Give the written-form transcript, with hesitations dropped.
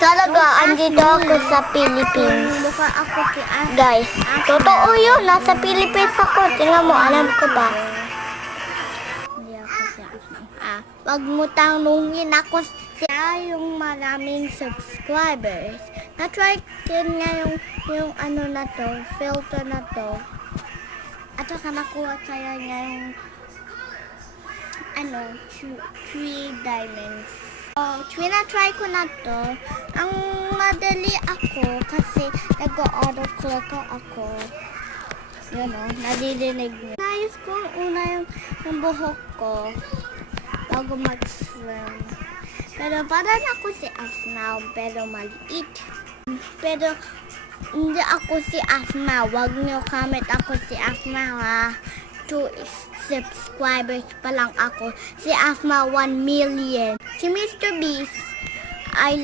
Talaga, andito ako sa Philippines. Guys, totoo yun. Nasa Philippines ako. Tingnan mo, alam ko ba? Wag mo tanungin ako siya yung maraming subscribers. Na-try ko niya yung ano na to, filter na to. At saka nakuha kaya niya yung ano, 3 diamonds. Try ko na to. Ang madali ako kasi nag-auto-click ako. Yun o, nadidinig mo. Nayos ko una yung buhok ko bago mag-swim. Pero parang ako si Asma, pero maliit. Pero hindi ako si Asma. Wag niyo comment ako si Asma ha. 2 subscribers pa lang ako. Si Asma 1 million. Si Mr. Beast ay